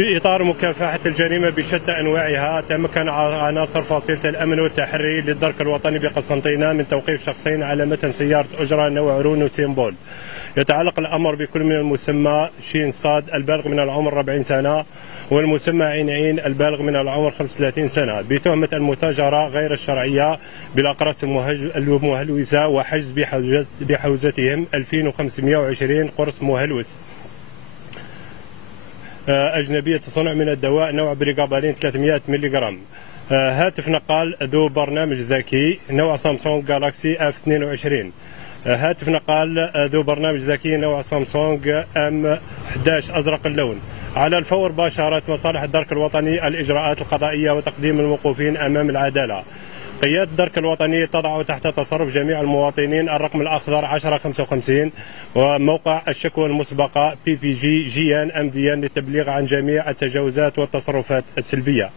في إطار مكافحة الجريمة بشتى أنواعها، تمكن عناصر فصيلة الأمن والتحري للدرك الوطني بقسنطينة من توقيف شخصين على متن سيارة أجرة نوع رونو سيمبول. يتعلق الأمر بكل من المسمى شين صاد البالغ من العمر 40 سنة والمسمى عين عين البالغ من العمر 35 سنة بتهمة المتاجرة غير الشرعية بالأقراص المهلوسة وحجز بحوزتهم 2520 قرص مهلوس أجنبية الصنع من الدواء نوع بريغابالين 300 ملغ. هاتف نقال ذو برنامج ذكي نوع سامسونج جالاكسي F22. هاتف نقال ذو برنامج ذكي نوع سامسونج M11 أزرق اللون. على الفور باشرت مصالح الدرك الوطني الإجراءات القضائية وتقديم الموقوفين أمام العدالة. قيادة الدرك الوطني تضع تحت تصرف جميع المواطنين الرقم الأخضر 1055 وموقع الشكوى المسبقة PPG GN MDN للتبليغ عن جميع التجاوزات والتصرفات السلبية.